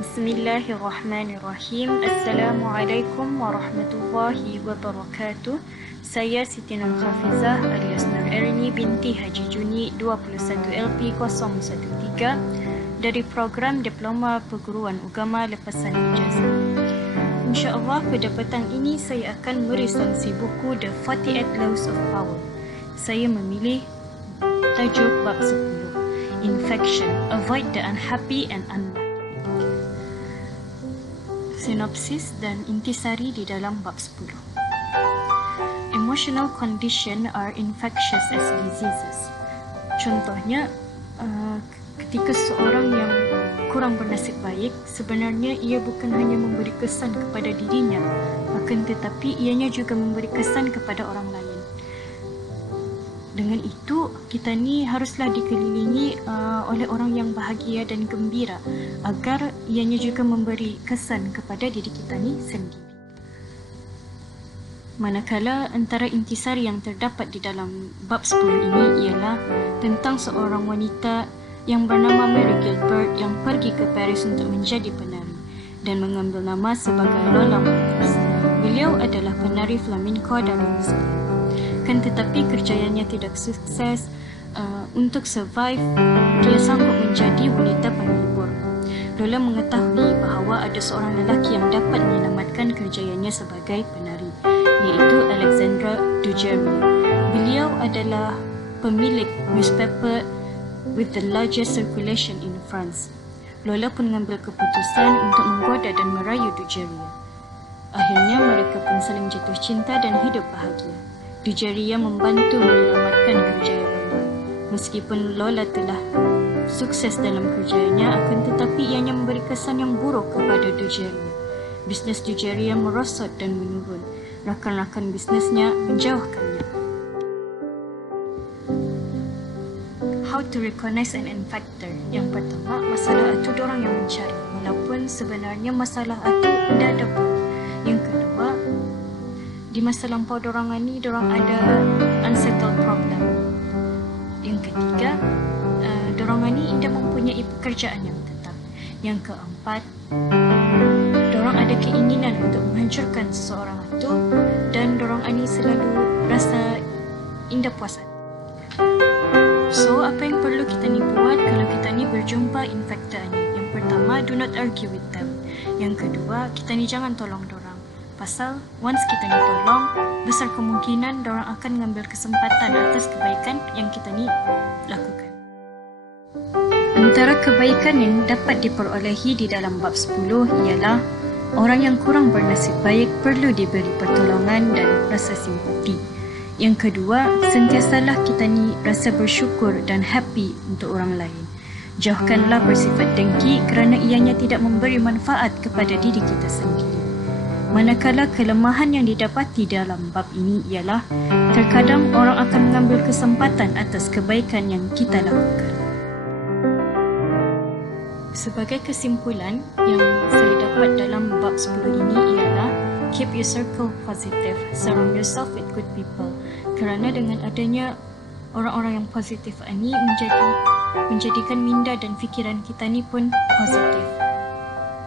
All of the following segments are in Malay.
Bismillahirrahmanirrahim. Assalamualaikum warahmatullahi wabarakatuh. Saya Siti Nur Khafizah alias Nur Erni binti Haji Juni 21 LP 013 dari program Diploma Perguruan Agama Lepasan Ijazah. InsyaAllah pada petang ini saya akan meresensi buku The 48 Laws of Power. Saya memilih tajuk bab 10, Infection, Avoid the Unhappy and Unlucky. Sinopsis dan intisari di dalam bab 10. Emotional condition are infectious as diseases. Contohnya, ketika seorang yang kurang bernasib baik, sebenarnya ia bukan hanya memberi kesan kepada dirinya, akan tetapi ianya juga memberi kesan kepada orang lain. Dengan itu, kita ni haruslah dikelilingi oleh orang yang bahagia dan gembira agar ianya juga memberi kesan kepada diri kita ni sendiri. Manakala antara intisari yang terdapat di dalam bab 10 ini ialah tentang seorang wanita yang bernama Mary Gilbert yang pergi ke Paris untuk menjadi penari dan mengambil nama sebagai Lola Montez. Beliau adalah penari flamenco dari New Zealand. Kan tetapi kerjaannya tidak sukses. Untuk survive, dia sanggup menjadi wanita penghibur. Lola mengetahui bahawa ada seorang lelaki yang dapat menyelamatkan kerjaannya sebagai penari, iaitu Alexandre Dugerrier. Beliau adalah pemilik newspaper with the largest circulation in France. Lola pun mengambil keputusan untuk menggoda dan merayu Dugerrier. Akhirnya mereka pun saling jatuh cinta dan hidup bahagia. Dugerrier membantu menyelamatkan kerjaya Lola. Meskipun Lola telah sukses dalam kerjanya, akan tetapi ianya memberi kesan yang buruk kepada Dugerrier. Bisnes Dugerrier merosot dan menurun. Rakan-rakan bisnesnya menjauhkannya. How to recognize an infector. Yang pertama, masalah itu diorang yang mencari, walaupun sebenarnya masalah itu tidak ada pun. Yang kedua, di masa lampau diorang ni, diorang ada unsettled problem. Yang ketiga, diorang ni tidak mempunyai pekerjaan yang tetap. Yang keempat, diorang ada keinginan untuk menghancurkan seseorang itu dan diorang ni selalu rasa indah puas hati. So, apa yang perlu kita ni buat kalau kita ni berjumpa infector ni? Yang pertama, do not argue with them. Yang kedua, kita ni jangan tolong diorang. Pasal once kita ni tolong, besar kemungkinan diorang akan mengambil kesempatan atas kebaikan yang kita ni lakukan. Antara kebaikan yang dapat diperolehi di dalam bab 10 ialah orang yang kurang bernasib baik perlu diberi pertolongan dan rasa simpati. Yang kedua, sentiasalah kita ni rasa bersyukur dan happy untuk orang lain. Jauhkanlah bersifat dengki kerana ianya tidak memberi manfaat kepada diri kita sendiri. Manakala kelemahan yang didapati dalam bab ini ialah terkadang orang akan mengambil kesempatan atas kebaikan yang kita lakukan. Sebagai kesimpulan yang saya dapat dalam bab 10 ini ialah keep your circle positive, surround yourself with good people. Kerana dengan adanya orang-orang yang positif ini menjadikan minda dan fikiran kita ni pun positif.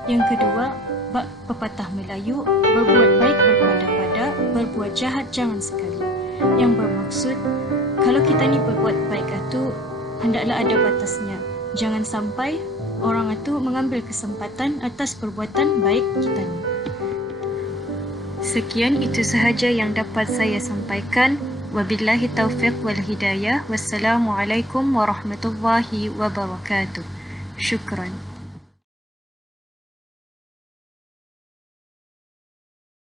Yang kedua, bab pepatah Melayu, berbuat baik berpada-pada, berbuat jahat jangan sekali. Yang bermaksud, kalau kita ni berbuat baik itu, hendaklah ada batasnya. Jangan sampai orang itu mengambil kesempatan atas perbuatan baik kita ni. Sekian itu sahaja yang dapat saya sampaikan. Wabillahi taufiq wal hidayah. Wassalamualaikum warahmatullahi wabarakatuh. Syukran.